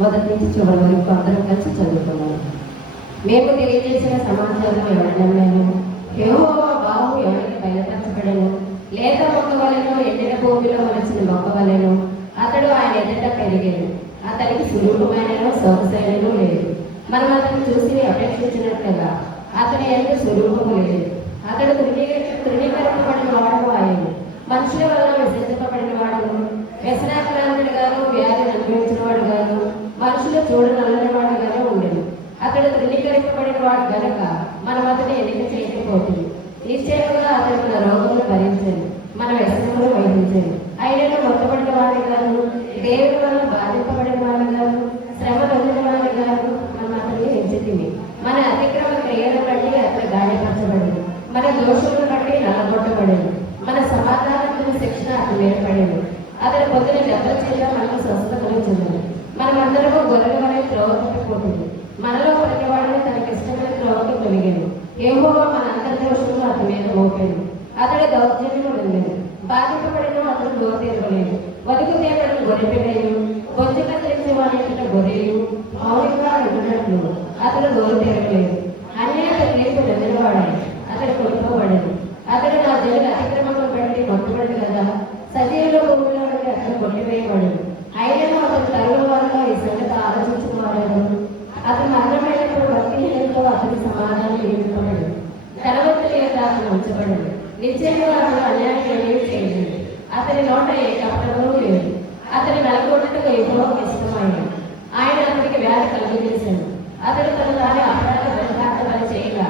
మొదటి నుంచి చివరి వరకు అందరం కలిసి చదువుకున్నాము. మేము తెలియజేసిన సమాచారం ఎవరినమ్మాను, యెహోవా బాహు ఎవరికి బయలుపరచబడెను, లేత మొక్క వలెను ఎండిన భూమిలో మొలిచిన మొక్క వలెను అతడు ఆయన ఎదుట పెరిగాడు. అతనికి స్వరూపమైన సొగసైనను లేదు. మనం అతను చూసి అపేక్షించినట్లుగా అతని ఎందుకు స్వరూపము లేదు. అతడు తృణీకరింపబడిన వాడు ఆయన, మనుషుల వల్ల విసర్జింపబడిన వాడు, వ్యసనాక్రాంతుడుగాను వ్యాధి అనుభవించిన వాడు గాను మనుషులు చూడనల్లని వాడు గానే ఉండేది. అతడు తృణీకరింపబడిన వాడు గనక మనం అతని ఎన్నిక చేయకపోతుంది. నిశ్చయంగా అతడు మన రోగములు భరించాను, మన వ్యసనములు వహించాను. ఆయనను మొత్తబడిన వాడు గాను, దేవుని వల్ల బాధింపబడిన వాడు గాను, శ్రమ పొందిన వాడు గాను మనం అతన్ని ఎంచుతుంది. మన అతిక్రమ క్రియలను బట్టి అతను గాయపరచబడింది, మన దోషులను బట్టి నల్లగొట్టబడింది. మన సమాధానమైన శిక్షణ అతను ఏర్పడింది. అతని పొద్దున దెబ్బల చేత మనకు స్వస్థత కలిగించింది. మనమందరము గొర్రెల వలె త్రోవ తప్పిపోతుంది, మనలో ప్రతివాడిని తనకి ఇష్టమైన త్రోవకు తొలగాను. యెహోవా మన అందరి దోషములు అతని మీద మోపాడు. అతడు దౌర్జన్యము నిందాడు, బాధింపబడిన అతను నోరు తెరవలేదు. వదుకు తేబడిన గొర్రెపిల్లయు, బొజ్జు కత్తిరించే వాడి గొర్రెయు మౌనంగా ఉండినట్లు అతడు నోరు తెరవలేదు. అన్యాయ తీర్పు నిందినవాడాడు, అతడు కొనుక్కోబడదు. అతడు నా జనుల అతిక్రమం బట్టి మొట్టబడి కదా, సజీవుల భూమిలో నుండి అతను కొట్టివేయబడదు. అయినను అతను తరుణ వారిలో ఈ సంగతి ఆలోచించుకోవాలను. అతను మరణమైనప్పుడు భక్తిహీనంతో అతని సమాధానం నియమింపబడదు, ధనవంతుని యొక్క అతను ఉంచబడదు. నిశ్చయంగా అతను అన్యాయం ఏమీ చేయలేదు, అతని నోట ఏ కపటము లేదు. అతని నలుగొట్టుకు యెహోవాకు ఇష్టమైనది, ఆయన అతనికి వ్యాధి కలుగజేశాడు. అతడు తను తాను అపరాధ బలిదార్థమని చేయగా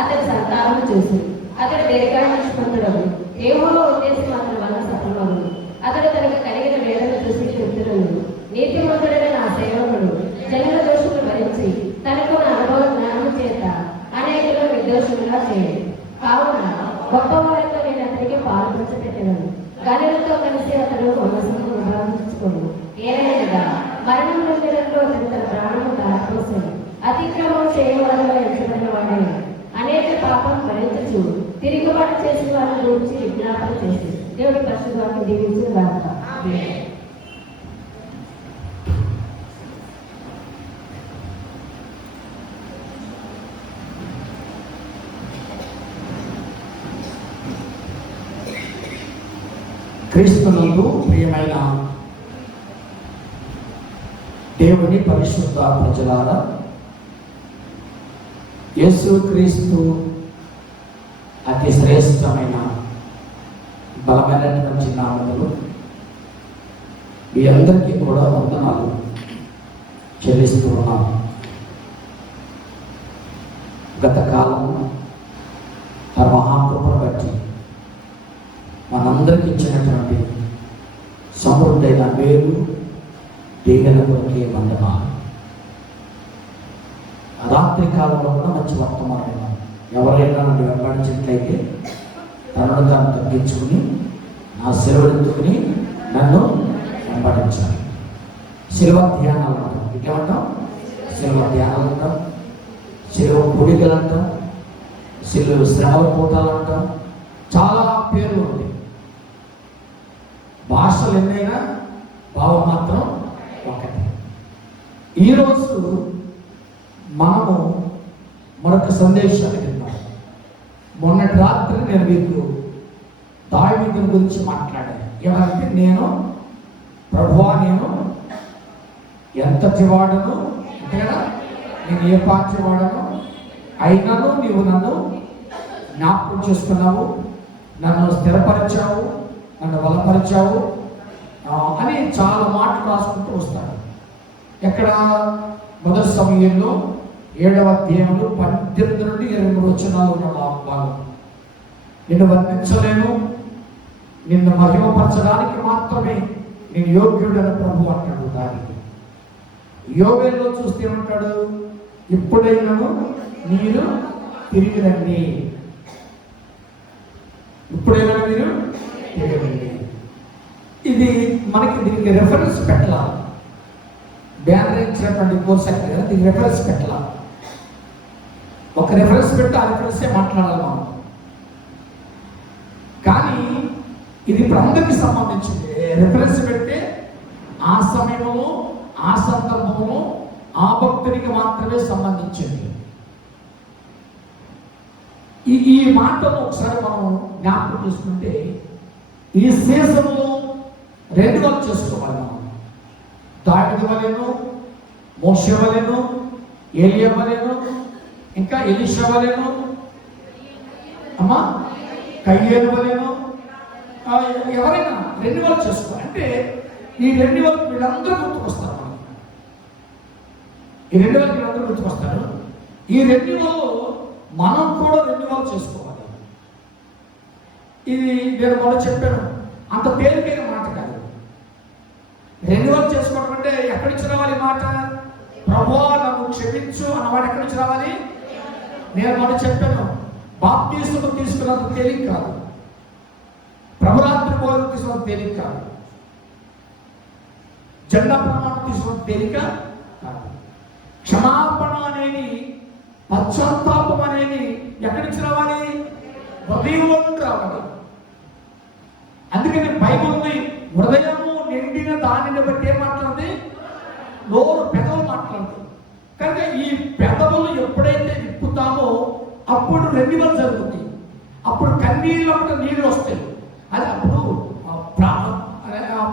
అతని సంతానం చూసి అతడు దీర్ఘాయుష్మంతుడను. యెహోవా ఉద్దేశం అతని వల్ల సఫలమగును. అతడు తనకు కలిగిన వేదన చూసి తృప్తులను. నీతిమంతుడైన నా సేవకుడు జనుల దోషులు భరించి తనకు నా అనుభవ జ్ఞానం చేత అనేకులు నిర్దోషులుగా చేయడు. కావున గొప్పవారితో నేను అతనికి పాలు పంచిపెట్టగలను, గనులతో కలిసి అతడు మనసును విభాగించుకోను. ఏదైనా మరణం పొందినట్లు అతను తన ప్రాణము దారిపోసాడు. అతిక్రమం చేయవారిలో ఎంచబడిన వాడే అనేక పాపం భరించు తిరుగుబాటు చేసిన వారిని గురించి విజ్ఞాపన చేసి దేవుడి పరిశుద్ధాన్ని దీవించిన గాక. క్రీస్తునందు ప్రియమైన దేవుని పరిశుద్ధ ప్రజలారా, యేసు క్రీస్తు అతి శ్రేష్టమైన బలమైనటువంటి నామములు మీ అందరికీ కూడా వందనాలు చెల్లిస్తూ ఉన్నాం. గత కాలం తన మహాకృపను బట్టి మనందరికి ఇచ్చినటువంటి సమృద్ధైన మేలు దీవెన కొరకే వందనాలు. రాత్రి కాలంలో కూడా మంచి వర్తమానం. ఎవరైనా నన్ను వెంబడించినట్లయితే తనను తాను తగ్గించుకుని నా సెలవులెత్తుకుని నన్ను వెంబడించాలి. శిలువ ధ్యానాలు అంటాం, ఇట్లేమంటాం, శిలువ ధ్యానాలు అంటాం, శిలువ పొడికలు అంటాం, శిలువ శ్రమల పూటలు అంటాం, చాలా పేర్లు ఉంటాయి. భాషలు ఎన్నైనా భావం మాత్రం ఒకటి. ఈరోజు మనము మరొక సందేశాన్ని విన్నాం. మొన్నటి రాత్రి నేను మీకు దావీదు గురించి మాట్లాడాను. ఏమంటే నేను ప్రభువా, నేను ఎంతటి వాడను, అంతేనా, నేను ఏ పార్టీ వాడను, అయినను నీవు నన్ను జ్ఞాపకం చేసుకున్నావు, నన్ను స్థిరపరిచావు, నన్ను బలపరిచావు అని చాలా మాటలు రాసుకుంటూ వస్తాడు. ఎక్కడ? మొదటి సమయంలో 7వ అధ్యాయంలో 18 నుండి 23 వచనాలు ఉన్న భాగం. నిన్ను వర్ణించలేను, నిన్ను మహిమపరచడానికి మాత్రమే నేను యోగ్యుడని ప్రభు అంటాడు. దానికి యోవేల్లో చూస్తే ఏమంటాడు? ఇప్పుడైనాను మీరు తిరిగి రండి, ఇప్పుడైనా మీరు తిరిగి రండి. ఇది మనకి దీనికి రెఫరెన్స్ పెట్టాలి. బ్యానర్ ఇచ్చినటువంటి కోర్స్ అక్కడ దీనికి రెఫరెన్స్ పెట్టాలి. ఒక రెఫరెన్స్ పెట్టి ఆ రెఫరెన్సే మాట్లాడాలి మనం. కానీ ఇది ఇప్పుడు అందరికీ సంబంధించింది. రెఫరెన్స్ పెడితే ఆ సమయంలో ఆ సందర్భంలో ఆ భక్తునికి మాత్రమే సంబంధించింది. ఈ మాటను ఒకసారి మనం జ్ఞాపకం చేసుకుంటే, ఈ సీజన్లో రెండు వాళ్ళు చేసుకోవాలి. మనం దావీదు వలెను, మోషే వలెను, ఏలియా వలెను, ఇంకా ఎలీషా వలెను, అమ్మా కయ్యేలు వలెను, ఎవరైనా రెండు వాళ్ళు చేసుకోవాలి. అంటే ఈ రెండు వాళ్ళు వీళ్ళందరూ గుర్తుకొస్తారు. ఈ రెండు వాళ్ళు వీళ్ళందరూ గుర్తుకొస్తారు. ఈ రెండు వాళ్ళు మనం కూడా రెండు వాళ్ళు చేసుకోవాలి. ఇది నేను కూడా చెప్పాను, అంత తేలికైన మాట కాదు. రెండు వాళ్ళు చేసుకోవడం అంటే ఎక్కడి నుంచి రావాలి మాట? ప్రభువా నన్ను క్షమించు అన్నమాట ఎక్కడి నుంచి రావాలి? నేను కూడా చెప్పాను, బాప్తీసులు తీసుకున్నంత తేలిక కాదు, ప్రభురాత్రి బోధన తీసుకున్నంత తేలిక కాదు, జెండా ప్రమాణం తీసుకున్నంత తేలిక కాదు. క్షమాపణ అనేది, పశ్చాత్తాపం అనేది ఎక్కడి నుంచి రావాలి? హృదయంలో నుండి రావాలి. అందుకని బైబిల్ని హృదయము నిండిన దానిని బట్టి ఏం మాట్లాడుతుంది? నోరు, పెదవులు మాట్లాడుతుంది. కనుక ఈ పెదవులు ఎప్పుడైతే విప్పుతామో అప్పుడు రెన్యువల్ జరుగుతుంది. అప్పుడు కన్నీళ్ళు నీళ్ళు వస్తాయి. అది అప్పుడు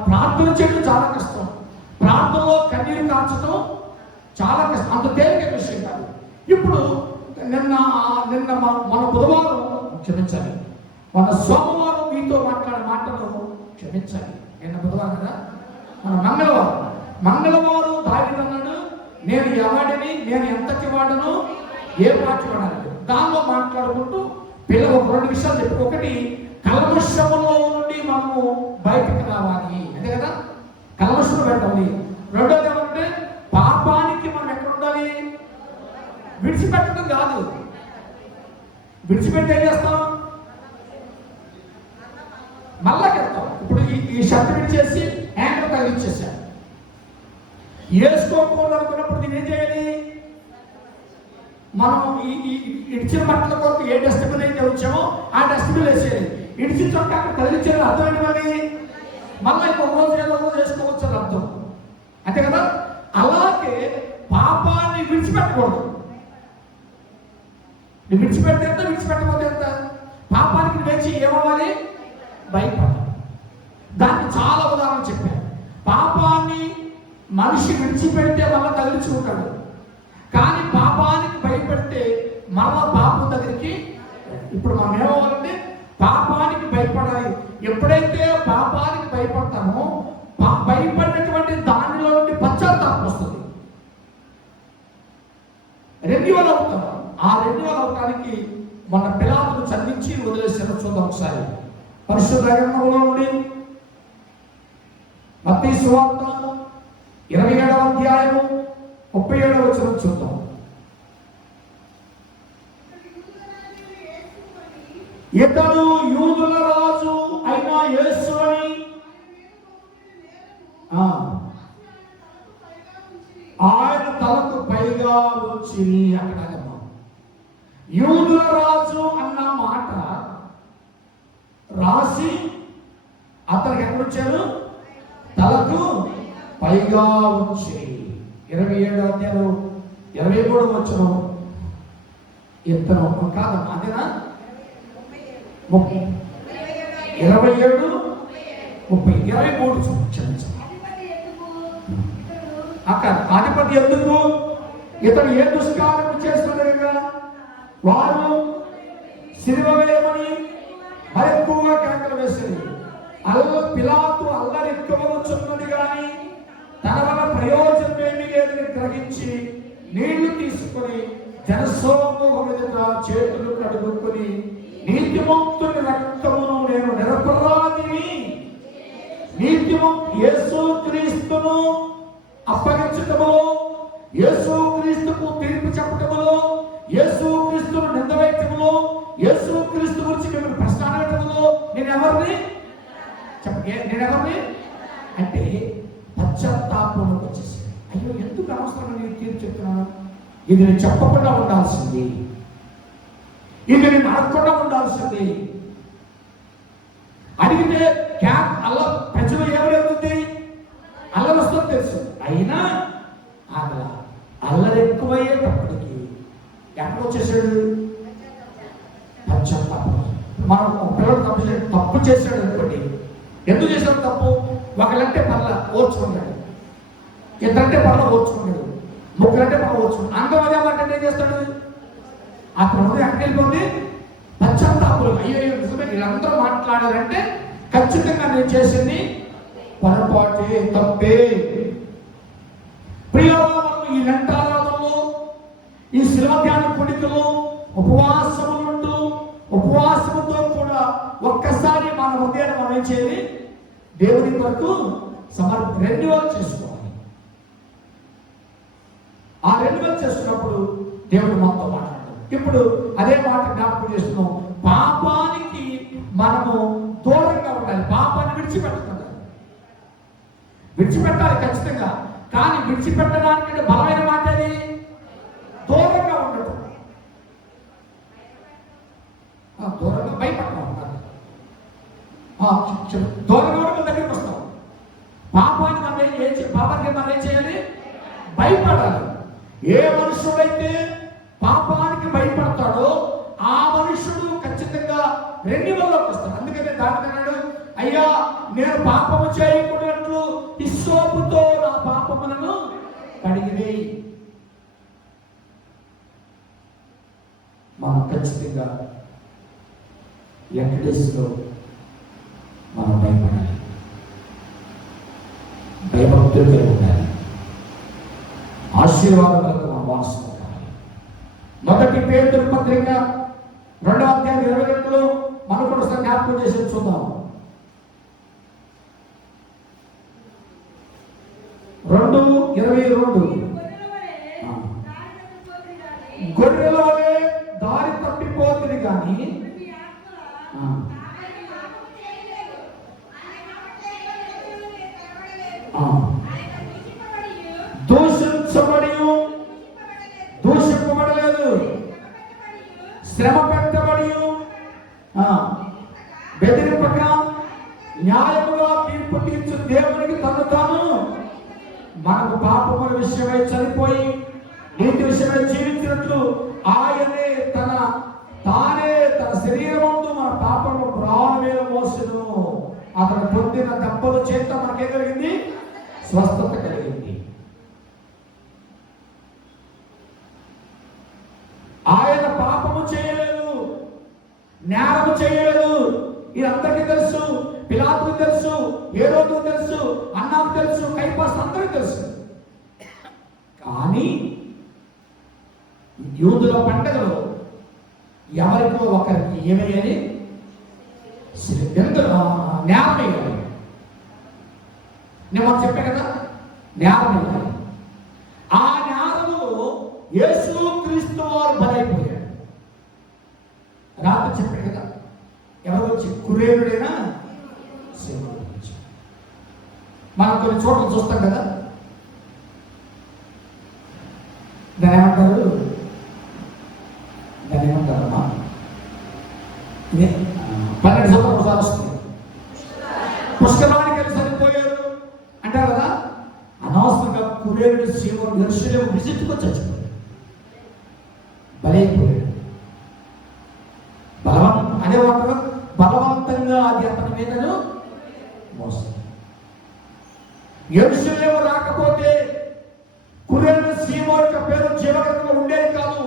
ప్రార్థన చేయడం చాలా కష్టం. ప్రార్థనలో కన్నీరు కాల్చడం చాలా కష్టం, అంత తేలిక విషయం కాదు. ఇప్పుడు నిన్న మన బుధవారం క్షమించాలి, మన సోమవారం మీతో మాట్లాడే మాటలు క్షమించాలి. నిన్న బుధవారం కదా, మన మంగళవారం దావీదు అన్నాడు, నేను ఎవడిని, నేను ఎంతకి వాడను, ఏ వాటి వాడాలి. దానిలో మాట్లాడుకుంటూ పిల్లలు రెండు విషయాలు చెప్పి, ఒకటి కల్మషములో నుండి మనము బయటకు రావాలి, అంతే కదా, కల్మషం పెట్టాలి. రెండోది ఏమంటే పాపానికి మనం ఎక్కడ ఉండాలి? విడిచిపెట్టడం కాదు. విడిచిపెట్టి ఏం చేస్తాం? మళ్ళకెళ్తాం. ఇప్పుడు ఈ షర్ట్ విడిచేసి హ్యాండ్ తగిలిచ్చేసాడు. వేసుకోకూడదు అనుకున్నప్పుడు దీన్ని ఏం చేయాలి? మనం ఈ ఇడిచిన బట్టల కొరకు ఏ డస్ట్బిన్ అయితే వచ్చామో ఆ డస్ట్బిన్ వేసేయాలి. ఇడిచిన చొక్క అక్కడ తగిలించేది అర్థమైంది. మరి మళ్ళీ ఇంకొక రోజు ఏదో రోజు వేసుకోవచ్చు అని అర్థం, అంతే కదా. అలాగే పాపాన్ని విడిచిపెట్టకూడదు. నువ్వు విడిచిపెడితే ఎంత, విడిచిపెట్టకపోతే ఎంత? పాపానికి వేచి ఏమవ్వాలి? భయపడాలి. దానికి చాలా ఉదాహరణ చెప్పాను. పాపాన్ని మనిషి విడిచిపెడితే మళ్ళీ తగిలించుకుంటాడు, కానీ పాపానికి భయపడితే మళ్ళా పాపం దగ్గరికి. ఇప్పుడు మనం ఏమవ్వాలంటే పాపానికి భయపడాలి. ఎప్పుడైతే పాపానికి భయపడతామో భయపడినటువంటి దానిలో నుండి పశ్చాత్తాపం వస్తుంది, రెన్యువల్ అవుతాం. ఆ రెన్యువల్ అవటానికి మన పిలాతును చదివించి వదిలేసిన చూద్దాం ఒకసారి. పరిశుద్ధ గ్రంథంలో నుండి మత్తయి సువార్త 27వ అధ్యాయము 37వ వచనం చూద్దాం. ఇతడు యూదుల రాజు అయిన యేసు అని ఆయన తలకు పైగా వచ్చి, అక్కడ యూదుల రాజు అన్న మాట రాసి అతనికి ఎక్కడొచ్చారు? తలకు పైగా వచ్చి. 27వ అధ్యాయం 23వ వచనం. ఇతను కాదమ్మా, అదేనా? 27, 30, 23 క్షమించండి. అక్కడ అధిపతి ఎందుకు? ఇతడు ఏ దుష్కార్యం చేస్తున్నాడుగా వారు సిలువ వేయమని మరెక్కువగా కేకలు వేసింది. పిలాతు అల్లరెక్కవచ్చున్నది కానీ తన వల్ల ప్రయోజనం ఏమీ లేదని గ్రహించి నీళ్లు తీసుకుని జనసమూహం ఎదుట చేతులు కడుగుకొని, నీతిమంతుని రక్తమును నేను నిరపరాధిని, యేసు క్రీస్తును అప్పగించటములో, యేసు క్రీస్తుకు తీర్పు చెప్పటములో, యేసు క్రీస్తును నిందవేయటములో, యేసు క్రీస్తు గురించి మిమ్మల్ని ప్రశ్న అడగటములో నేను ఎవరిని అంటే పశ్చాత్తాపంలోకి వచ్చేసి, అయ్యో ఎందుకు అనవసరంగా నేను తీర్పు చెప్తున్నాను, ఇది నేను చెప్పకుండా ఉండాల్సింది, ఇది నేను అడగకుండా ఉండాల్సింది. అడిగితే అల్ల ప్రజలు ఏమవుతుంది? అల్ల వస్తుంది తెలుసు, అయినా ఆగల. అల్లరి ఎక్కువయ్యేటప్పటికి ఎక్కడ వచ్చేసాడు? పశ్చాత్తాపం. మనం ఒక పిల్లలు తప్పు చేశాడు అనుకోండి, ఎందుకు చేశాడు తప్పు? ఒకలంటే పర్ల ఓర్చుకున్నాడు, ఇద్దరంటే పర్ల ఓర్చుకున్నాడు, ముగ్గురంటే పర్ల ఓర్చుకున్నాడు. అందరూ అదే మాట ఏం చేస్తాడు? అతను ఎక్కడికి వెళ్ళిపోయింది? పశ్చాత్తాపులు. అయ్యో నిజమే వీళ్ళందరూ మాట్లాడారంటే ఖచ్చితంగా నేను చేసింది పొరపాటే, తప్పే. ప్రియులారా, మనం ఈ లెంటారాధనలో, ఈ శిలువ ధ్యాన కూడికలో ఉపవాసముతో కూడా ఒక్కసారి మన హృదయాన్ని మనం ఏం చేయాలి? దేవుని కొరకు రెన్యువల్ చేసుకోవాలి. ఆ రెన్యువల్ చేసుకున్నప్పుడు దేవుడు మనతో మాట్లాడాలి. ఇప్పుడు అదే మాట జ్ఞాపకం చేస్తున్నాం. పాపానికి మనము దూరంగా ఉండాలి. పాపాన్ని విడిచిపెట్టాలి ఖచ్చితంగా. కానీ విడిచిపెట్టడానికి బలమైన మాట అది దూరంగా ఉండటం. దూరంగా భయపడటం, దూరంగా ఉండడం దగ్గరికి వస్తాం. పాపానికి మనం ఏం చేయాలి? భయపడాలి. ఏ మనుషుడైతే పాపానికి భయపడతాడో ఆ మనుషుడు ఖచ్చితంగా రెన్యువల్లోకి వస్తాడు. అందుకనే దానికన్నాడు, అయ్యా నేను పాపము చేయకున్నట్లు హిస్సోపుతో నా పాపములను కడిగివేయి. మనం ఖచ్చితంగా ఎక్కడేసిలో మనం భయపడాలి, భయభక్తులుగా ఉండాలి, ఆశీర్వాదాలకు మనం వారసులు ఉండాలి. మొదటి పేతురు పత్రిక 2వ అధ్యాయం 22లో మనం కూడా జ్ఞాపకం చేసి చూద్దాం. 2:22 గొర్రెల వలె దారి తప్పిపోతుంది కానీ దూషింపబడలేదు, శ్రమ పెట్టబడి బెదిరింపక న్యాయముగా తీర్పు తీర్చు దేవునికి తను తాను మనకు పాపముల విషయమై చనిపోయి నీతి విషయమై జీవించినట్లు ఆయనే తానే తన శరీరమందు మన పాపము ప్రాణ మీద మోసెను. అతను పొందిన దెబ్బల చేత మనకేం కలిగింది? స్వస్థత కలిగింది. ఆయన పాపము చేయలేదు, నేరము చేయలేదు. ఇది అందరికీ తెలుసు. పిలాతుకు తెలుసు, హేరోదుకు తెలుసు, అన్నాకు తెలుసు, కైఫాసు అందరికీ తెలుసు. కానీ యూదుల పండుగలో ఎవరికో ఒకరికి ఏమయ్యాలి? నేరం వేయాలి. నేను మనం చెప్పా కదా, నేరం వేయాలి. ఆ నేరములో యేసు క్రీస్తు వారు బలైపోయాడు. రాత్రి చెప్పాడు కదా, ఎవరు వచ్చి? కురేరుడైనా సేవకుడు వచ్చి. మనం కొన్ని చోట్ల చూస్తాం కదా, దాని ఏమంటారమ్మా, 12 సంవత్సరాలు ఒకసారి వస్తుంది. పుష్కరానికి వెళ్ళి చనిపోయారు అంటారు కదా. అనవసరంగా కురేరుడు సేవకుడు యెరూషలేము విజిట్కి వచ్చి చచ్చిపోయాడు, బలైపోయాడు. అనేవాడు బలవంతంగా అది అతని మీదను మోసం. యెరూషలేము రాకపోతే కురేరుడు సీమోను యొక్క పేరు జీవగ్రంథంలో ఉండేది కాదు.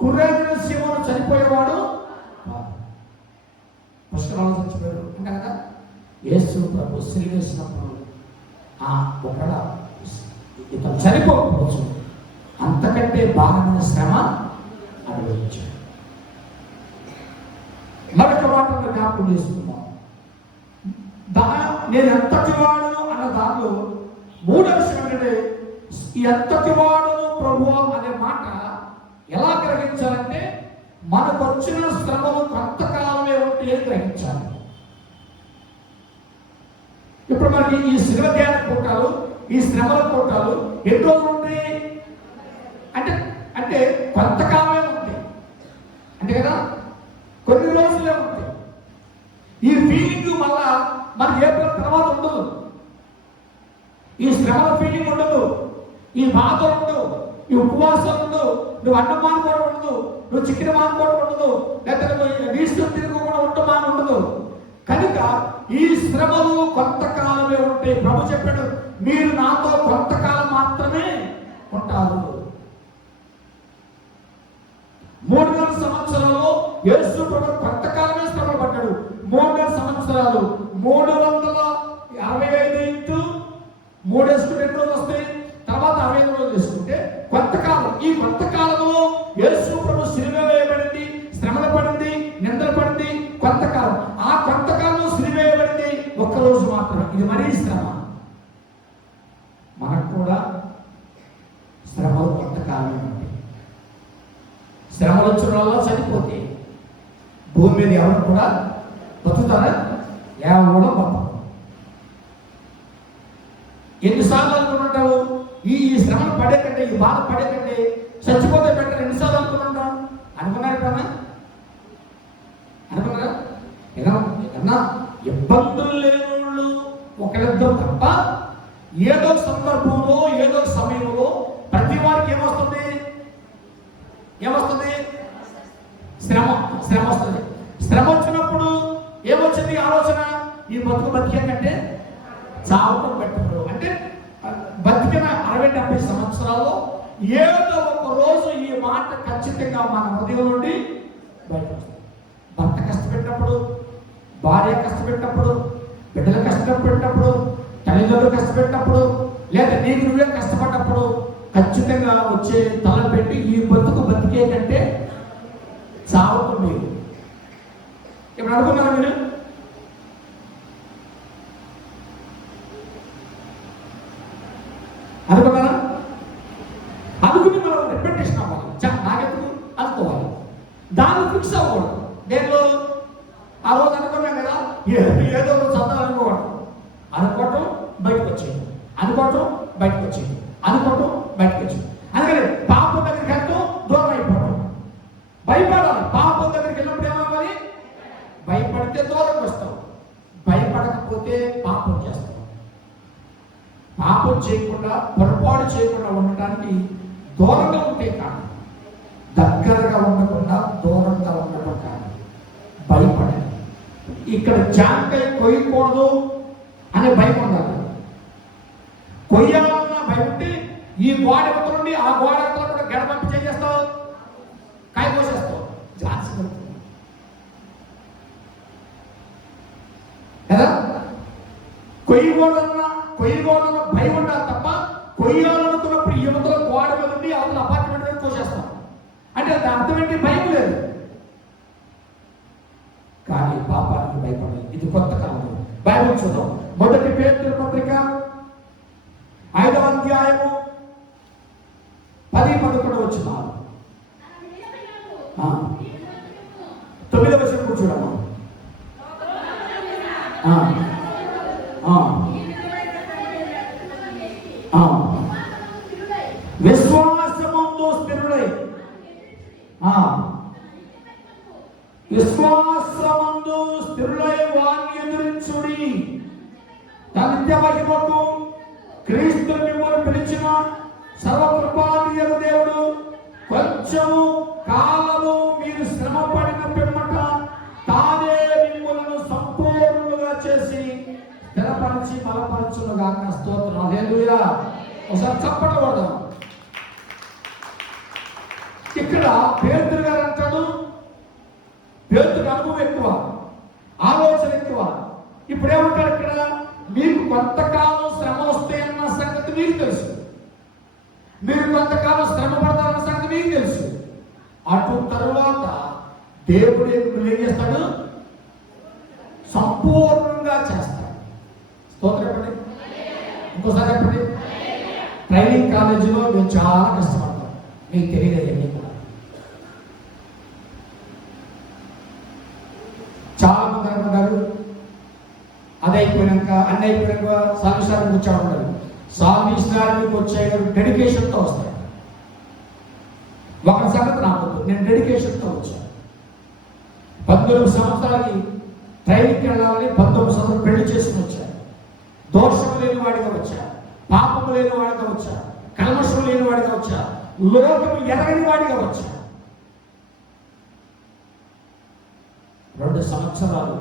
కురేరుడు సీమోను చనిపోయేవాడు, పుష్కరాలు చచ్చిపోయాడు అంటే కదా. యేసు ప్రభు సిలువ వేసినప్పుడు ఒకడ ఇతను చనిపోకపోవచ్చు, అంతకంటే బాధమైన శ్రమ అనుభవించాడు. మరొక మాటను జ్ఞాపకం చేసుకుందాం. నేను ఎంతటి వాడును అన్న దానిలో 3వ విషయం ఏంటంటే, ఎంతటి వాడును ప్రభు అనే మాట ఎలా గ్రహించాలంటే, మనకు వచ్చిన శ్రమలు కొంతకాలమే ఉంటే గ్రహించాలి. ఇప్పుడు మనకి ఈ శిలువ ధ్యాన కూటాలు, ఈ శ్రమల కూటాలు ఎన్ని రోజులు ఉంటాయి అంటే కొంతకాలమే ఉంటాయి అంటే కదా, కొన్ని రోజులే ఉంటాయి. ఈ ఫీలింగ్ మళ్ళా మనకి ఏప్రిల్ తర్వాత ఉండదు. ఈ శ్రమల ఫీలింగ్ ఉండదు, ఈ బాధలు ఉండవు, ఈ ఉపవాసాలు ఉండవు, నువ్వు అన్నం మానుకోవడం ఉండదు, నువ్వు చికెన్ మానుకోవడం ఉండదు, లేకపోతే నువ్వు నీళ్ళు తిరుగుకుండా ఉండమని ఉండదు. కనుక ఈ శ్రమలు కొంతకాలమే ఉంటాయి. ప్రభు చెప్పాడు, మీరు నాతో కొంతకాలం మాత్రమే ఉంటారు. 3,5 సంవత్సరాలు యేసు ప్రభు కొంతకాలమే శ్రమలు పడ్డాడు. 3,5 సంవత్సరాలు 365 ఇంటూ 3 వేసుకుంటే 2 రోజులు వస్తాయి. తర్వాత 65 రోజులు వేసుకుంటే కొంతకాలం. ఈ కొంతకాలంలో యేసు ప్రభు సిలువ వేయబడింది, శ్రమలు పడింది, నిందలు పడింది. కొంతకాలం, ఆ కొంతకాలం సిలువ వేయబడింది 1 రోజు మాత్రమే. ఇది మరీ శ్రమ. మనకు కూడా శ్రమలు కొంతకాలమే ఉంటాయి. శ్రమలు వచ్చిన వల్ల చనిపోతే భూమి మీద ఎవరు కూడా బతుకుతారా? ఎవరు బతుకు. ఎన్నిసార్లు అనుకుంటుంటావు ఈ శ్రమలు పడే కంటే, ఈ బాధ పడే కంటే చచ్చిపోతే బెటర్ ఎన్నిసార్లు అనుకుంటుంటాం? అనుకున్నారు కదా? అనుకున్నారా? ఏదన్నా ఇబ్బందులు లేని వాళ్ళు ఒకరిద్దరు తప్ప ఏదో సందర్భంలో ఏదో సమయంలో ప్రతి వారికి ఏమొస్తుంది? శ్రమ వస్తుంది. శ్రమ వచ్చినప్పుడు ఏమొచ్చింది ఆలోచన? ఈ బతుకు బతికే కంటే చావటం బెటర్. అంటే బతికిన 60-70 సంవత్సరాల్లో ఏదో ఒక రోజు ఈ మాట ఖచ్చితంగా మన హృదయం నుండి బయట వస్తుంది. భర్త కష్టపెట్టినప్పుడు, భార్య కష్టపెట్టినప్పుడు, బిడ్డలు కష్టపెట్టినప్పుడు, తల్లిదండ్రులు కష్టపెట్టినప్పుడు, లేదా నీకు నువ్వే కష్టపడ్డప్పుడు ఖచ్చితంగా వచ్చే తలపెట్టి ఈ బతుకు బతికే కంటే చావటం మీరు. ఇప్పుడు అనుకున్నారా మీరు? అనుకున్నారా? అనుకుని మనం రిపెటేషన్ అవ్వాలి. నాకెందుకు అనుకోవాలి, దాన్ని ఫిక్స్ అవ్వకూడదు. నేను ఆ రోజు అనుకున్నాం కదా, ఏదో రోజు చదువు అనుకోవటం బయటకు వచ్చేది, అనుకోవటం బయటకు వచ్చేది, అనుకోవటం బయటకు వచ్చేది. అందుకని పాపం దగ్గరికి వెళ్తూ దూరం అయిపోవడం. భయపడాలి. పాపం దగ్గరికి వెళ్ళినప్పుడు ఏమవ్వాలి? భయపడితే దూరం వస్తావు, భయపడకపోతే పాపం చేస్తావు. పాపం చేయకుండా, పొరపాటు చేయకుండా ఉండటానికి దూరంగా ఉంటే కాదు, దగ్గరగా ఉండకుండా దూరంగా ఉండటం కాదు, భయపడాలి. ఇక్కడ జాంకాయ కొయ్యకూడదు అనే భయం ఉండాలి. కొయ్యాలన్న భయం ఉంటే ఈ గోడ నుండి ఆ గోడ కూడా గడపంపి చేస్తావు, కాయ కోసేస్తావు. జాన్సీ కదా, కొయ్యకూడదన్న భయం ఉండాలి తప్ప కొయ్యాలనుకున్నప్పుడు యువతలో గోడ మీద ఉండి అవతల అపార్ట్మెంట్ మీద కోసేస్తాం అంటే అది అర్థం ఏంటి? భయం లేదు. కానీ పాపానికి భయపడాలి. ఇది కొత్త కాలం. బైబిల్ చూద్దాం. 1 పేతురు పత్రిక 5వ అధ్యాయము 10-11 వచనాలు. 9వ వచనం చూడమ్మా. విశ్వాసమందు స్థిరులై, విశ్వాసమందు స్థిరులై వారిని ఎదురించుడి. నిత్య మహిమకు క్రీస్తు మిమ్మల్ని పిలిచిన సర్వకృపానియకు దేవుడు కొంచెము కాలము మీరు శ్రమ పడిన పిమ్మట తానే మిమ్మల్ని సంపూర్ణంగా చేసి స్థిరపరిచి బలపరచునుగాక. స్తోత్రం. హల్లెలూయా. ఒకసారి చప్పట్లు కొడదాం. ఇక్కడ పేతురు గారు అంటాడు, పేతురు అనుభవం ఎక్కువ, ఆలోచన ఎక్కువ. ఇప్పుడు ఏమంటారు ఇక్కడ? మీకు కొంతకాలం శ్రమ వస్తే అన్న సంగతి మీకు తెలుసు, మీరు కొంతకాలం శ్రమ పడతారన్న సంగతి మీకు తెలుసు. అటు తరువాత దేవుడు ఏం చేస్తాడు? సంపూర్ణంగా చేస్తాడు. స్తోత్రం చెప్పండి. ఇంకోసారి చెప్పండి. ట్రైనింగ్ కాలేజీలో మేము చాలా కష్టపడతాం, మీకు తెలియదు. కూడా చాలా మంది అనుకుంటారు అది అయిపోయినాక అన్నీ అయిపోయినాక సాధిస్తానికి వచ్చాడు. సాధిస్తానికి వచ్చే డెడికేషన్తో వస్తాయి. ఒక సంగతి నాకు నేను డెడికేషన్తో వచ్చాను. 19 సంవత్సరాలకి ట్రైనింగ్కి వెళ్ళాలని 19 సంవత్సరాలు పెళ్లి చేసుకుని వచ్చాను. దోషం లేని వాడిగా వచ్చా, పాపం లేని వాడిగా వచ్చా, కల్మషం లేని వాడిగా వచ్చా, లోకము ఎరగని వాడిగా వచ్చా. 2 సంవత్సరాలు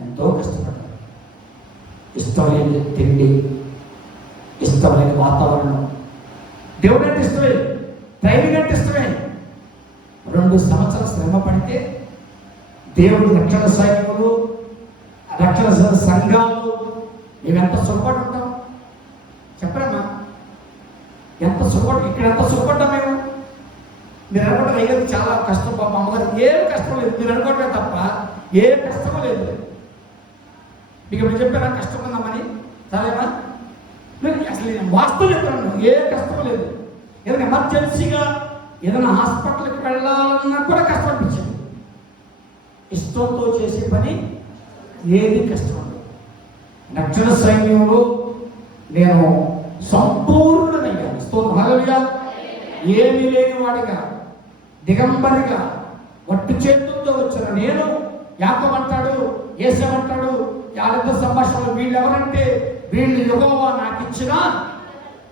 ఎంతో కష్టపడ్డాను. ఇష్టమైన తిండి, ఇష్టమైన వాతావరణం, దేవుడు అంటే ఇష్టమే, ట్రైనింగ్ అంటే ఇష్టమే. 2 సంవత్సరాలు శ్రమ పడితే దేవుడు రక్షణ సైనికులు, రక్షణ సంఘాలు, మేమెంత సుఖపడి ఉంటాం చెప్పరమ్మా? ఎంత సుఖపడి, ఇక్కడ ఎంత సుఖపడ్డాం మేము. మీరు అనుకోవడం అయ్యేది చాలా కష్టం, పాప అమ్మగారు ఏం కష్టం లేదు, మీరు అనుకోవడమే తప్ప ఏ కష్టం లేదు. మీకు ఇప్పుడు చెప్పారా కష్టం ఉందామని? చాలేమా? అసలు నేను వాస్తవం చెప్తాను, ఏ కష్టం లేదు. ఏదైనా ఎమర్జెన్సీగా ఏదైనా హాస్పిటల్కి వెళ్ళాలన్నా కూడా కష్టం అనిపించింది. ఇష్టంతో చేసే పని ఏది కష్టం ఉండదు. రక్షణ సైన్యంలో నేను సంపూర్ణమయ్యాను. స్తోత్రం హల్లెలూయా. ఏమీ లేని వాడిగా, దిగంబరిగా, వట్టి చేతులతో వచ్చిన నేను, యాకోబు అంటాడు, యేసేపు అంటాడు, వాళ్ళిద్దరు సంభాషణలు, వీళ్ళు ఎవరంటే వీళ్ళు యెహోవా నాకు ఇచ్చిన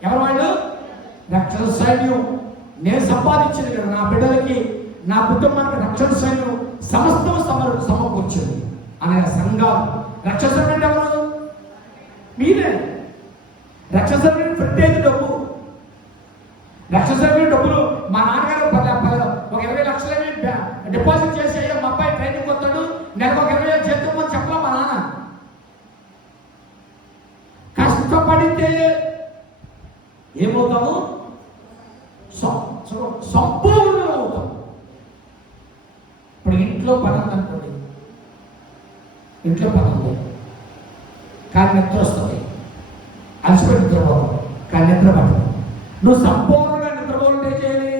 ఎవరు వాళ్ళు? రక్షణ సైన్యం. నేను సంపాదించింది కదా నా బిడ్డలకి, నా కుటుంబానికి రక్షణ సైన్యం సమస్తం సమకూర్చింది అనే సంఘాలు. రక్షణ సైన్యం ఎవరు? మీరే. రక్షణ సైన్యం పెట్టేది డబ్బు. రక్షణ సైన్యం డబ్బులు మా నాన్నగారు ఒక 20 లక్షలు డిపాజిట్ చేసి, అయ్యో మా అబ్బాయి ట్రైనింగ్ వస్తాడు, నెలకు ఒక 20,000 చేద్దాం అని చెప్పలా మా నాన్న. కష్టపడితే ఏమవుతాము? సంపూర్ణం అవుతాం. ఇప్పుడు ఇంట్లో పని ఉందనుకోండి, ఇంట్లో పని ఉంది కానీ నిద్ర వస్తుంది, అలసిపోయి నిద్రపోతాం కానీ నిద్ర పడదు. నువ్వు సంపూర్ణంగా నిద్రపోవాలంటే చేయాలి,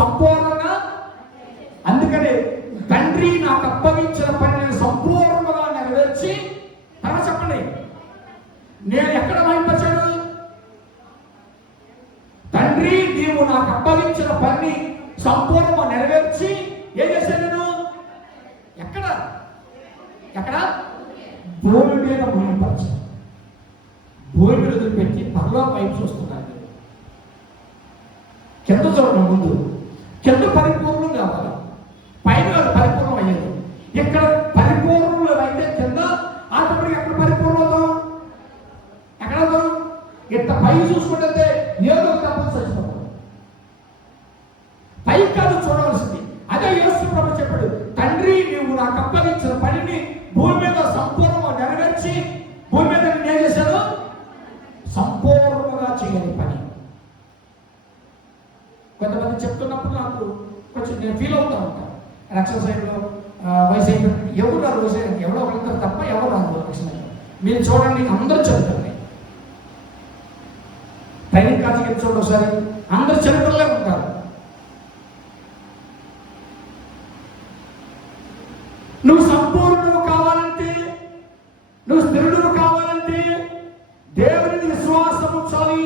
సంపూర్ణంగా. అందుకని తండ్రి నాకు అప్పగించిన పని నేను సంపూర్ణంగా నెరవేర్చి, తర్వాత చెప్పండి, నేను ఎక్కడ మహింపచాడు? తండ్రి నీవు నాకు అప్పగించిన పని సంపూర్ణంగా నెరవేర్చి ఏం చేశాను నేను? ఎక్కడ ఎక్కడ? భూమి మీద మహింపరచు. భూమి మీద వదిలిపెట్టి పరలోక వైపు చూస్తున్నాను. కింద చూడడం ముందు, కింద పరిపూర్ణం కావాలి, పైన పరిపూర్ణం అయ్యేది. ఇక్కడ పరిపూర్ణంలో అయితే కింద ఆటోమేటిక్ ఎక్కడ పరిపూర్ణం అవుతాం? ఎక్కడ అవుతాం? ఇంత పై చూసుకుంటే ఏదో తప్పని చచ్చిపోతాం. పై కాదు చూడవలసింది. అదే యేసు ప్రభు చెప్పాడు, తండ్రి నీవు నాకు అప్పగించిన పనిని భూమి మీద సంపూర్ణంగా నెరవేర్చి, భూమి మీద నేను ఏం చేశాను? సంపూర్ణంగా చేయని పని. కొంతమంది చెప్తున్నప్పుడు నాకు కొంచెం నేను ఫీల్ అవుతా ఉంటాను. రక్షణ సైడ్లో వయసు ఎవరు రాదు, వయసు ఎవరో ఒకరిద్దరు తప్ప ఎవరు రాదు రక్షణ. మీరు చూడండి, అందరూ చదువుతారు. ట్రైనింగ్ కాలేజీకి చూడండి ఒకసారి, అందరూ చరిత్రలే ఉంటారు. నువ్వు సంపూర్ణము కావాలంటే, నువ్వు స్థిరుడు కావాలంటే దేవుని విశ్వాసం ఉంచాలి,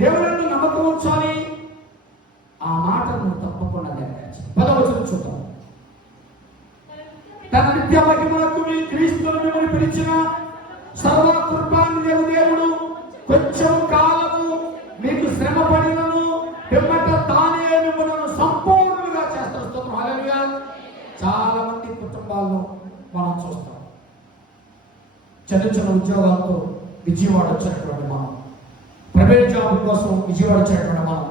దేవుని నమ్మకం ఉంచాలి. ఆ మాట నువ్వు తప్పకుండా నెరవేర్చాలి. 10వ వచనం చూద్దాం. తన నిత్య మహిమలకు మీ క్రీస్తును మిమ్మల్ని పిలిచిన సర్వకృపాన్ని దేవుడు కొంచెం కాలము మీకు శ్రమ పడినను పిమ్మట తానే మిమ్మల్ని సంపూర్ణంగా చేస్తారు. స్తోత్రం హల్లెలూయా. చాలా మంది కుటుంబాల్లో మనం చూస్తాం, చిన్న చిన్న ఉద్యోగాలతో విజయవాడ వచ్చినటువంటి మనం, ప్రైవేట్ జాబ్ కోసం విజయవాడ వచ్చినటువంటి మనం,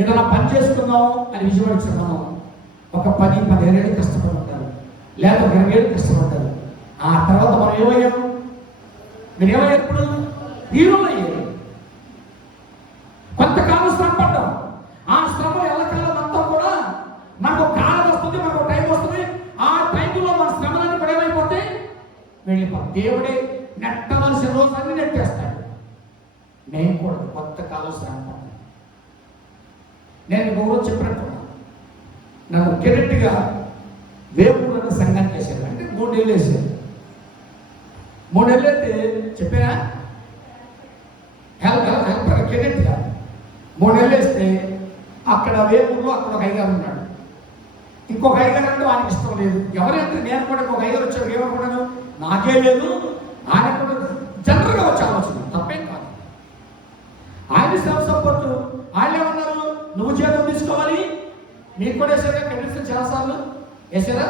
ఏదైనా పని చేసుకుందాం అని విజయవాడ వచ్చిన మనం ఒక 10-15 ఏళ్ళు కష్టపడి ఉంటారు, లేదా 20 ఏళ్ళు కష్టపడ్డారు. ఆ తర్వాత మనం ఏమయ్యాము? మీరు ఏమయ్యారు? ఇప్పుడు హీరోలు అయ్యారు. కొంతకాలం శ్రమ పడ్డాం. ఆ శ్రమ ఎల్లకాలం అంతా కూడా మనకు కాలం వస్తుంది, మనకు టైం వస్తుంది. ఆ టైంలో మన శ్రమలన్నీ కూడా ఏమైపోతే వెళ్ళిపోతాం. దేవుడే నెట్టవలసిన రోజు అన్ని నెట్టేస్తాడు. నేను కూడా కొంతకాలం శ్రమ పడ్డాను. నేను గౌరవం చెప్పినట్టు నాకు కెరెక్ట్గా వేపుడు సంఘం చేశారు. అంటే 3 ఏళ్ళు వేసారు. 3 ఏళ్ళు అయితే చెప్పారా హెల్ప్ కెరెక్ట్గా 3 ఏళ్ళు వేస్తే అక్కడ వేపుడులో అక్కడ ఒక అయ్యగారు ఉన్నాడు, ఇంకొక అయ్యగారు అంటే ఆయనకి ఇష్టం లేదు. ఎవరైతే నేను కూడా ఇంకొక అయ్యగారు వచ్చారు, ఏమనుకున్నాను? నాకే లేదు, ఆయన కూడా జనరల్గా వచ్చి ఆలోచన తప్పేం కాదు. ఆయన ఆయన సెల్ఫ్ సపోర్ట్. వాళ్ళు ఏమన్నారు, నువ్వు జీతం తీసుకోవాలి. నీకు కూడా వేసారా కనీసం చాలాసార్లు వేసారా?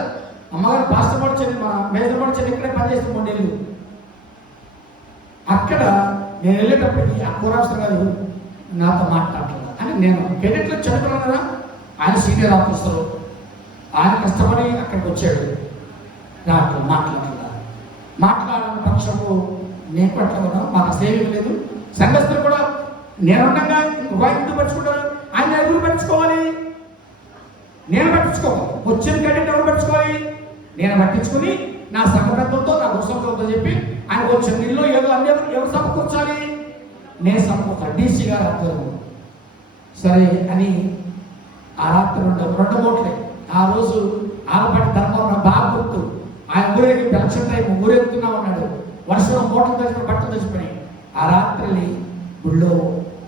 అమ్మగారు పాస్టర్ పడిచండి, మా మేజర్ పడిచండి, ఇక్కడే పనిచేస్తుంది 3 ఏళ్ళు. అక్కడ నేను వెళ్ళేటప్పటికి ఆ కూరాఫ్సర్ గారు నాతో మాట్లాడలేదు. అని నేను కెడెట్లో చదువుకున్నాను కదా, ఆయన సీనియర్ ఆఫీసర్, ఆయన కష్టపడి అక్కడికి వచ్చాడు. నాకు మాట్లాడిన పక్షము నేను పట్టుకున్నా, మాకు సేవింగ్ లేదు. సంఘస్థులు కూడా నేనుండగా ఇంటికి పట్టుకుంటారు. ఆయన ఎవరు పట్టించుకోవాలి? నేను పట్టించుకోవాలి. వచ్చిన క్రెడిట్ ఎవరు పట్టించుకోవాలి? నేను పట్టించుకుని నా సంఘటనతో నా గుసంతో చెప్పి ఆయన వచ్చిన నీళ్ళు ఏదో అన్ని ఎవరు సమకూర్చాలి? నేను సమకూర్చాలి. డీసీ గారు అర్థం సరే అని ఆ రాత్రి 2 మూటలే. ఆ రోజు ఆలపాటి ధర్మం బాగా గుర్తు. ఆయన ఊరేగి పెన్షన్ టైం ఊరేగుతున్నా ఉన్నాడు. వర్షం మూటలు తెచ్చిన బట్టలు తెచ్చిపోయి ఆ రాత్రి గుళ్ళో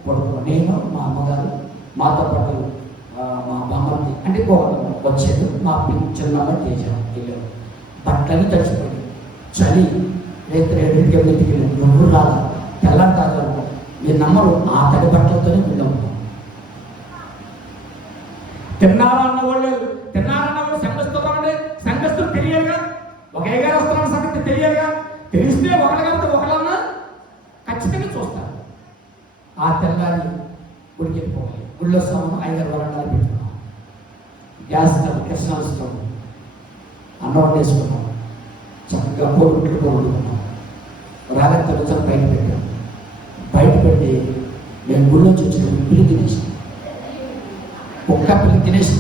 పడుకో. నేను మా అమ్మగారు మాతో పాటు మా బామ్మది అంటే వచ్చేది మా చిన్నమ్మ తేజ వెళ్ళాము. బట్టలు తడిచిపోయి చలి రేపు 7:30కి వెళ్ళాము. నువ్వు రాదు తెల్లంటారు. మీరు నమ్మరు, ఆ తడి బట్టలతోనే వెళ్ళాము. తిన్నారన్న వాళ్ళు సంఘస్థులు సంఘస్థులు తెలియదుగా. ఒక ఏగారు వస్తున్న సంగతి తెలియదుగా. తెలిస్తే ఒకళ్ళు కాబట్టి ఒకళ్ళన్నా ఖచ్చితంగా చూస్తారు. ఆ తెల్లారి గుడికి వెళ్ళిపోవాలి. గుళ్ళో సామాను 5 వరండాలు పెట్టుకున్నాం. గ్యాస్ కృష్ణాలు అన్నం వేసుకున్నాం. చక్కగా కోరుకుంటూ వండుకున్నాం. రాగంత రుచి బయట పెట్టి నేను గుళ్ళోంచి వచ్చిన పిల్లి తినేసి ఒక్క పిల్లి తినేసి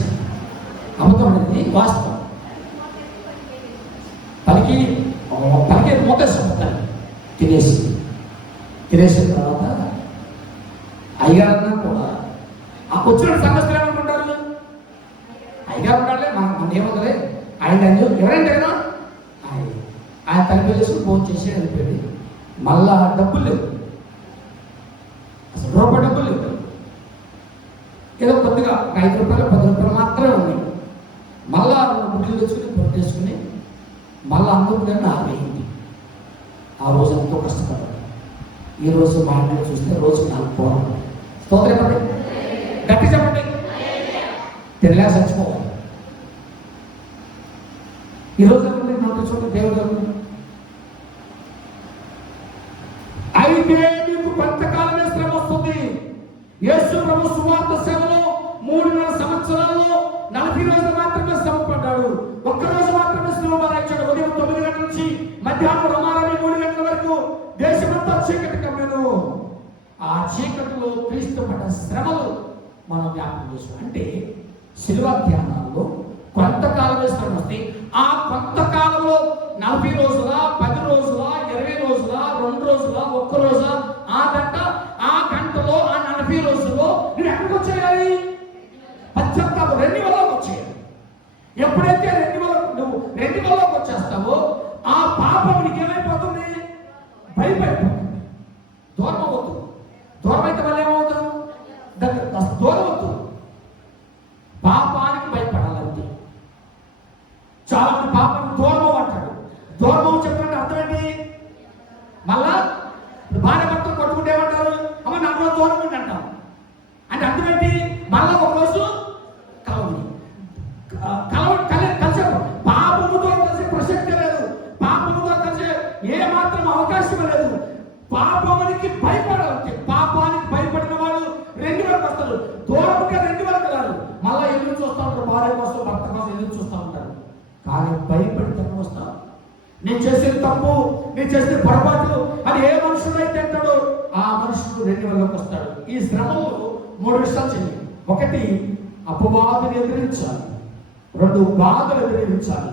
అబద్ధం అనేది వాస్తవం. పలికి మూతేస్తాం తినేసిన తర్వాత అయ్యగారన్నా కూడా ఆ వచ్చిన సంఘస్థులు ఏమనుకుంటారు? అయ్యగారు ఉండాలి, మన ఏముంది ఆయన ఎవరైనా కదా ఆయన తలిపి చేసుకుని ఫోన్ చేసి వెళ్ళిపోయింది. మళ్ళా డబ్బులు లేవు, అసలు రూపాయి డబ్బులు లేవు. ఏదో కొద్దిగా 5 రూపాయలు 10 రూపాయలు మాత్రమే ఉన్నాయి. మళ్ళా గుడ్లు తెచ్చుకుని పొట్టు చేసుకుని మళ్ళీ అందుకునే ఆగేయింది. ఆ రోజు ఎంతో కష్టపడ్డాడు. ఈరోజు మా ఇంట్లో చూస్తే రోజు 4 పోరాడు. స్తోత్రపడి గట్టి చెప్పండి. తినలే చచ్చిపోవాలి. ఈరోజు చూడండి దేవుడు అయితే మీకు కొంతకాలమే శ్రమ వస్తుంది. యేసు ప్రభు సువార్త సేవలో 3.5 సంవత్సరాల్లో 40 రోజులు మాత్రమే శ్రమ పడ్డాడు. ఒక్కరోజు మాత్రమే శ్రమ భరించాడు. ఉదయం 9 గంటల నుంచి మధ్యాహ్నం 3 గంటల వరకు దేశమంతా చీకటి కమ్మెను. ఆ చీకటిలో క్రీస్తు పడ్డ శ్రమలు మనం జ్ఞాపకం చేసుకోవాలి. అంటే శిలువ ధ్యానాల్లో కొంతకాలమే శ్రమ వస్తే ఆ కొంతకాలంలో 40 రోజుల 10 రోజుల 20 రోజుల 2 రోజుల 1 రోజు ఆ గంటలో ఆ 40 రోజుల్లో నువ్వు ఎక్కడికి వచ్చేయాలి? పశ్చాత్తాపం రెన్యువల్లోకి వచ్చేయాలి. ఎప్పుడైతే నువ్వు రెన్యువల్లోకి వచ్చేస్తావో ఆ పాపం నీకు ఏమైపోతుంది? భయపడిపోతుంది. దూరం అవుతుంది. దూరం అయితే మళ్ళీ ఏమవుతావు? దూరం అవుతుంది. పాపానికి భయపడాలంటే చాలా మంది పాపం దూరం అంటాడు. దూరం చెప్పినట్టు అర్థం ఏంటి? మళ్ళా భార్య భర్తలు కొట్టుకుంటే ఏమంటారు? అమ్మ నాకు దూరం ఉండి అంటాం. అంటే అర్థం ఏంటి? మళ్ళా ఒకరోజు కలిసే పాపముతో కలిసే ప్రసక్తి లేదు. పాపముతో కలిసే ఏ మాత్రం అవకాశం లేదు. పాపానికి భయపడాలంటే పాపానికి భయపడిన వాళ్ళు 2 వరకు వస్తారు. దూరంగా 2 వరకు రారు. మళ్ళా ఎదురు చూస్తూ ఉంటారు. భార్య కోసం భర్త కోసం ఎదురు చూస్తూ ఉంటారు. కానీ భయపడి తక్కువ వస్తాం. నేను చేసిన తప్పు, నేను చేసిన పొరపాటు అని ఏ మనుషుడైతే అంటాడో ఆ మనుషుడు 2 వరకు వస్తాడు. ఈ శ్రమలో 3 విషయాలు చేయాలి. 1 అపవాదుని ఎదిరించాలి. 2 బాధలు ఎదిరించాలి.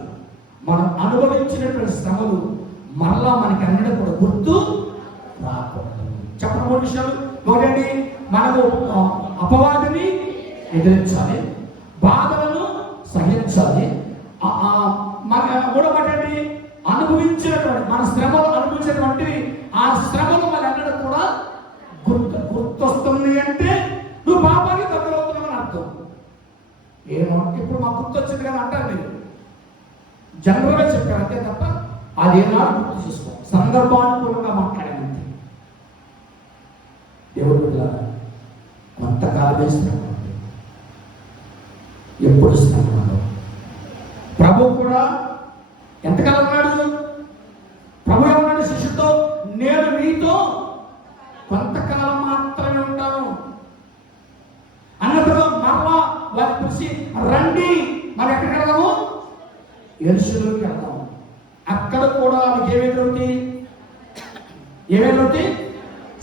మనం అనుభవించినటువంటి శ్రమలు మరలా మనకి అన్నీ కూడా గుర్తు రాకూడదు. చెప్పిన 3 విషయాలు. 1 మనము అపవాదిని ఎదిరించాలి, బాధలను సహించాలి. మన 3 అనుభవించినటువంటి మన శ్రమలు అనుభవించినటువంటి ఆ శ్రమలు మన అన్నీ కూడా గుర్తొస్తుంది. అంటే నువ్వు పాపానికి దగ్గరవుతున్నావు అర్థం. ఏమో ఇప్పుడు మాకు గుర్తొచ్చింది కానీ అంటారు మీరు జనరల్గా చెప్పారు అంతే తప్ప అదేనాడు గుర్తు చేసుకో. సందర్భానుకూలంగా మాట్లాడానంతే. దేవుడు అంతకాలం వేస్తున్నాడు. ఎప్పుడు శ్రమలు? ప్రభు కూడా ఎంతకాలం ఉన్నాడు? ప్రభు ఏమన్నాడు శిష్యుతో? నేను మీతో కొంతకాలం మాత్రమే ఉంటాను అన్నప్పుడు మరలా వారి పిలిచి రండి, మరి ఎక్కడికి వెళ్దాము? యెరూషలేముకి వెళ్దాం. అక్కడ కూడా మీకు ఏమెదురవుతాయి?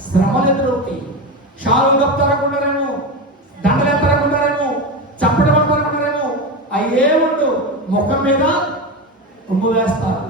శ్రమలు ఎదురవుతాయి. షాలు కప్తారనుకుంటారేమో, దండలు ఎత్తారనుకుంటారేమో, చప్పటి పడతారనుకుంటారేమో, అవి ఏముండు, ముఖం మీద ఉమ్ము వేస్తారు.